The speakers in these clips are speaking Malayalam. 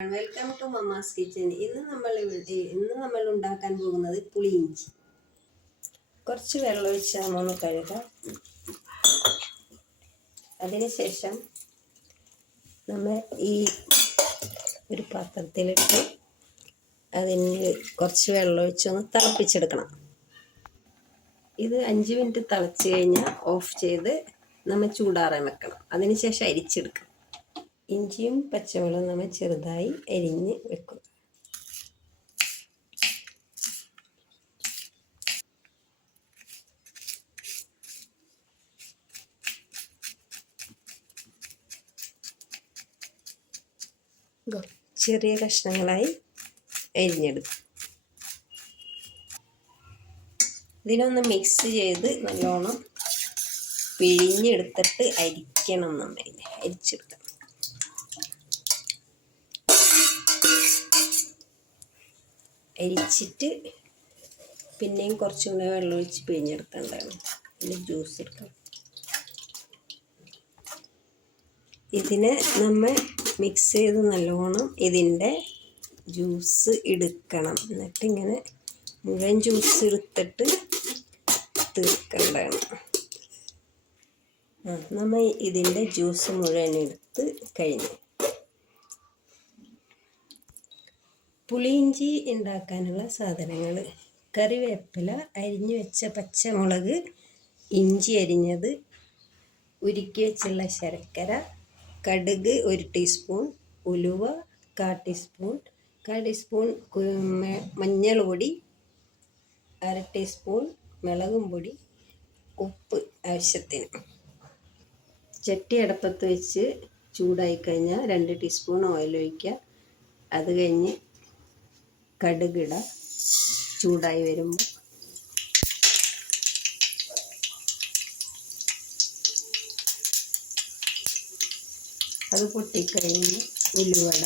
Welcome to mamma's kitchen. ഇന്ന് നമ്മൾ ഉണ്ടാക്കാൻ പോകുന്നത് പുളിയിഞ്ചി. കുറച്ച് വെള്ളം ഒഴിച്ച് നമ്മൾ കഴുകാം. അതിനുശേഷം നമ്മൾ ഈ ഒരു പാത്രത്തിലിട്ട് അതിന് കുറച്ച് വെള്ളം ഒഴിച്ചൊന്ന് തിളപ്പിച്ചെടുക്കണം. ഇത് 5 മിനിറ്റ് തിളച്ച് കഴിഞ്ഞാൽ ഓഫ് ചെയ്ത് നമ്മൾ ചൂടാറാൻ വെക്കണം. അതിനുശേഷം അരിച്ചെടുക്കണം. ഇഞ്ചിയും പച്ചമുളകും നമ്മൾ ചെറുതായി അരിഞ്ഞ് വെക്കും. ചെറിയ കഷ്ണങ്ങളായി അരിഞ്ഞെടുക്കും. ഇതിനൊന്ന് മിക്സ് ചെയ്ത് നല്ലോണം പിഴിഞ്ഞെടുത്തിട്ട് അരിക്കണം. നമ്മൾ അരിച്ചെടുക്കണം. അരിച്ചിട്ട് പിന്നെയും കുറച്ചും കൂടെ വെള്ളം ഒഴിച്ച് പിഴിഞ്ഞെടുക്കേണ്ടതാണ്. ഇതിന് ജ്യൂസ് എടുക്കണം. ഇതിനെ നമ്മൾ മിക്സ് ചെയ്ത് നല്ലോണം ഇതിൻ്റെ ജ്യൂസ് എടുക്കണം. എന്നിട്ട് ഇങ്ങനെ മുഴുവൻ ജ്യൂസ് എടുത്തിട്ട് തീർക്കേണ്ടതാണ്. നമ്മൾ ഇതിൻ്റെ ജ്യൂസ് മുഴുവൻ എടുത്ത് കഴിഞ്ഞു. പുളിയിഞ്ചി ഉണ്ടാക്കാനുള്ള സാധനങ്ങൾ: കറിവേപ്പില, അരിഞ്ഞു വെച്ച പച്ചമുളക്, ഇഞ്ചി അരിഞ്ഞത്, ഉരുക്കി വെച്ചുള്ള ശർക്കര, കടുക് 1 ടീസ്പൂൺ, ഉലുവ 1/4 ടീസ്പൂൺ, മഞ്ഞൾ പൊടി 1/2 ടീസ്പൂൺ, മുളകും പൊടി, ഉപ്പ് ആവശ്യത്തിന്. ചട്ടി അടുപ്പത്ത് വെച്ച് ചൂടായി കഴിഞ്ഞാൽ 2 ടീസ്പൂൺ ഓയിൽ ഒഴിക്കുക. അത് കഴിഞ്ഞ് കടുകിട. ചൂടായി വരുമ്പോൾ അത് പൊട്ടിക്കഴിഞ്ഞ് ഉലുവട.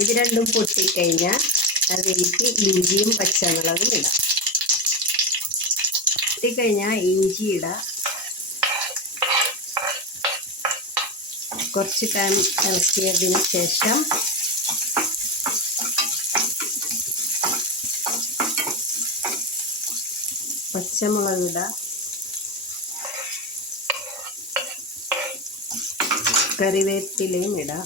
ഇത് രണ്ടും പൊട്ടിക്കഴിഞ്ഞാൽ അതിലേക്ക് ഇഞ്ചിയും പച്ചമുളകും ഇടാം. പൊട്ടിക്കഴിഞ്ഞാൽ ഇഞ്ചി ഇടാം. കുറച്ച് ടൈം ഇളക്കിയതിന് ശേഷം പച്ചമുളക് ഇടാം. കറിവേപ്പിലയും ഇടാം.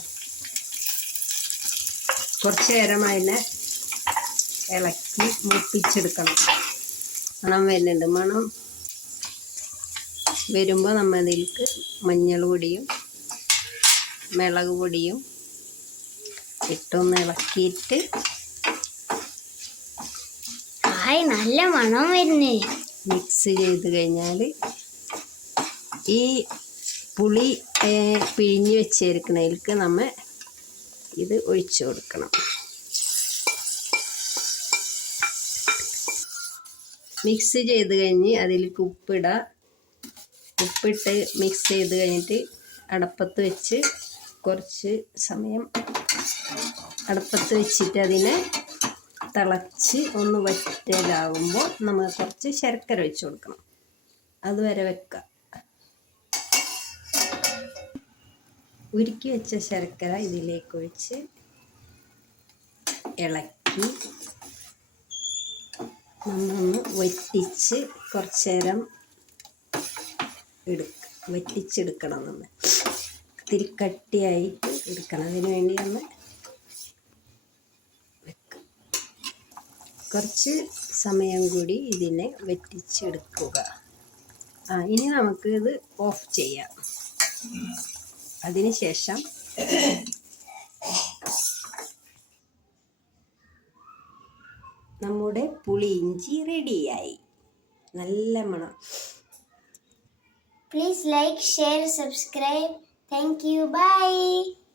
കുറച്ച് നേരം അതിനെ ഇളക്കി മൂപ്പിച്ചെടുക്കണം. മണം വരുന്നുണ്ട്. മണം വരുമ്പോൾ നമ്മൾ അതിലേക്ക് മഞ്ഞൾ പൊടിയും മുളക് പൊടിയും ഇട്ടൊന്ന് ഇളക്കിയിട്ട് നല്ല മണം വരുന്നേ മിക്സ് ചെയ്ത് കഴിഞ്ഞാൽ ഈ പുളി പിഴിഞ്ഞ് വെച്ചേരിക്കണതിലേക്ക് നമ്മൾ ഇത് ഒഴിച്ചു കൊടുക്കണം. മിക്സ് ചെയ്ത് കഴിഞ്ഞ് അതിലേക്ക് ഉപ്പിടുക. ഉപ്പിട്ട് മിക്സ് ചെയ്ത് കഴിഞ്ഞിട്ട് അടപ്പത്ത് വെച്ച് കുറച്ച് സമയം അടുപ്പത്ത് വെച്ചിട്ട് അതിനെ തിളച്ച് ഒന്ന് വറ്റലാകുമ്പോൾ നമ്മൾ കുറച്ച് ശർക്കര ഒഴിച്ച് കൊടുക്കണം. അതുവരെ വെക്കുക. ഉരുക്കി വെച്ച ശർക്കര ഇതിലേക്ക് ഒഴിച്ച് ഇളക്കി നമ്മളൊന്ന് വറ്റിച്ച് കുറച്ച് നേരം വറ്റിച്ചെടുക്കണം. നമ്മൾ ഇത്തിരി കട്ടിയായിട്ട് എടുക്കണം. അതിന് വേണ്ടി നമ്മൾ വെക്കുക. കുറച്ച് സമയം കൂടി ഇതിനെ വറ്റിച്ചെടുക്കുക. ഇനി നമുക്ക് ഇത് ഓഫ് ചെയ്യാം. അതിനുശേഷം നമ്മുടെ പുളിയിഞ്ചി റെഡിയായി. നല്ല മണം. Please like, share, subscribe. Thank you. Bye.